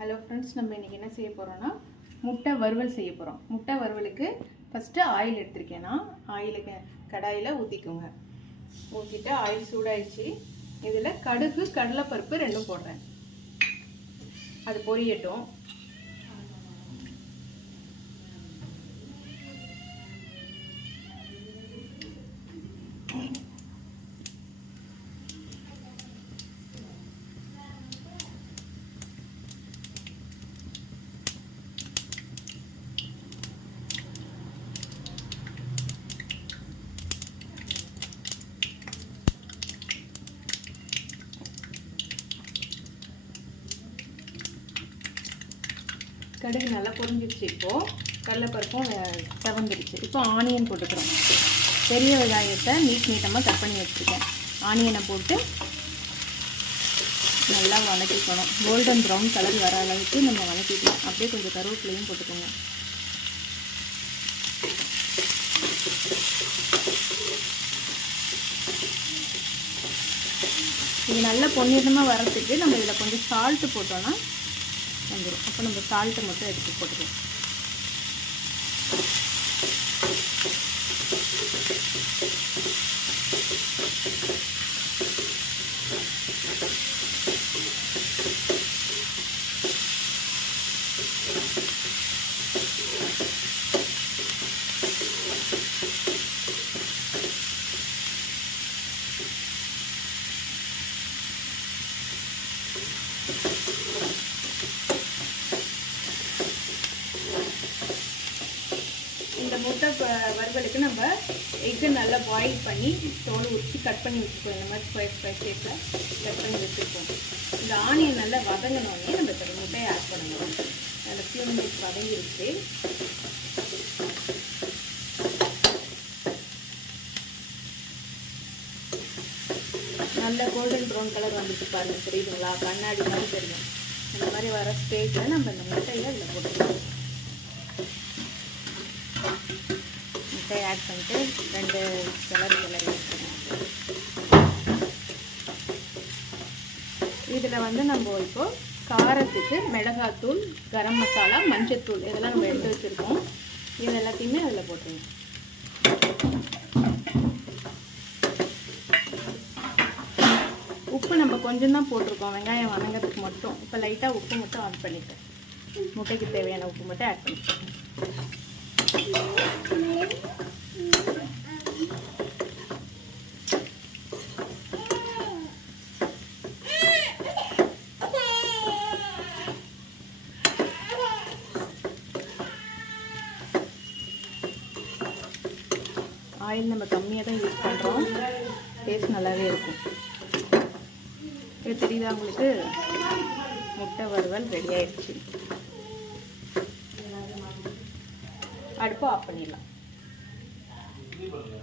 Hello friends, நம்ம இன்றைக்கி என்ன செய்ய போகிறோன்னா முட்டை வறுவல் செய்ய போகிறோம். முட்டை வறுவலுக்கு ஃபஸ்ட்டு ஆயில் எடுத்திருக்கேன்னா ஆயிலுக்கு கடாயில் ஊற்றிக்கோங்க. ஊற்றிட்டு ஆயில் சூடாயிடுச்சு. இதில் கடுகு கடலைப்பருப்பு ரெண்டும் போடுறேன். அது பொரியட்டும். கடுகு நல்லா பொரிஞ்சிருச்சு. இப்போது கடலைப்பருப்பும் செவந்துருச்சு. இப்போ ஆனியன் போட்டுக்கிறோம். பெரிய வெங்காயத்தை நீட்டமாக கட் பண்ணி வச்சுருக்கேன். ஆனியனை போட்டு நல்லா வதக்கிக்கணும். கோல்டன் ப்ரௌன் கலர் வர அளவுக்கு நம்ம வதக்கிக்கலாம். அப்படியே கொஞ்சம் கருவேப்பிலையும் போட்டுக்கோங்க. இது நல்லா பொன்னிறமாக வரத்துக்கு நம்ம இதில் கொஞ்சம் சால்ட்டு போட்டோன்னா வந்துடும். அப்போ நம்ம சால்ட்டை மட்டும் எடுத்து போட்டுக்கலாம். இந்த முட்டை வறுவலுக்கு நம்ம எக்கு நல்லா பாயில் பண்ணி தோல் ஊற்றி கட் பண்ணி வச்சுப்போம். இந்த மாதிரி ஸ்கொயர் ஷேப்பில் கட் பண்ணி வச்சுருப்போம். இந்த ஆனியன் நல்லா வதங்கினோடனே நம்ம இந்த முட்டையை ஆட் பண்ணணும். அந்த ஃபியூ மினிட்ஸ் வதங்கிருச்சு. நல்ல கோல்டன் ப்ரௌன் கலர் வந்துட்டு பாருங்கள், தெரியுதுங்களா? கண்ணாடி மாதிரி தெரியும். இந்த மாதிரி வர ஸ்டேஜில் நம்ம இந்த முட்டையை இதில் போட்டுக்கலாம். முட்டையை ஆட் பண்ணிட்டு 2 கிளறி வச்சுருக்கோம். இதில் வந்து நம்ம இப்போது காரத்துக்கு மிளகாத்தூள், கரம் மசாலா, மஞ்சத்தூள் இதெல்லாம் நம்ம எடுத்து வச்சுருக்கோம். இது எல்லாத்தையுமே அதில் போட்டுருங்க. உப்பு நம்ம கொஞ்சம் தான் போட்டிருக்கோம், வெங்காயம் வதங்கிறதுக்கு மட்டும். இப்போ லைட்டாக உப்பு மட்டும் ஆட் பண்ணிட்டேன். முட்டைக்கு தேவையான உப்பு மட்டும் ஆட் பண்ணிட்டேன். ஆயில் நம்ம கம்மியாக தான் யூஸ் பண்ணுறோம். டேஸ்ட் நல்லாவே இருக்கும். இது தெரியுதா உங்களுக்கு? முட்டை வறுவல் ரெடி ஆயிடுச்சு. அடுப்பு ஆஃப் பண்ணிடலாம்.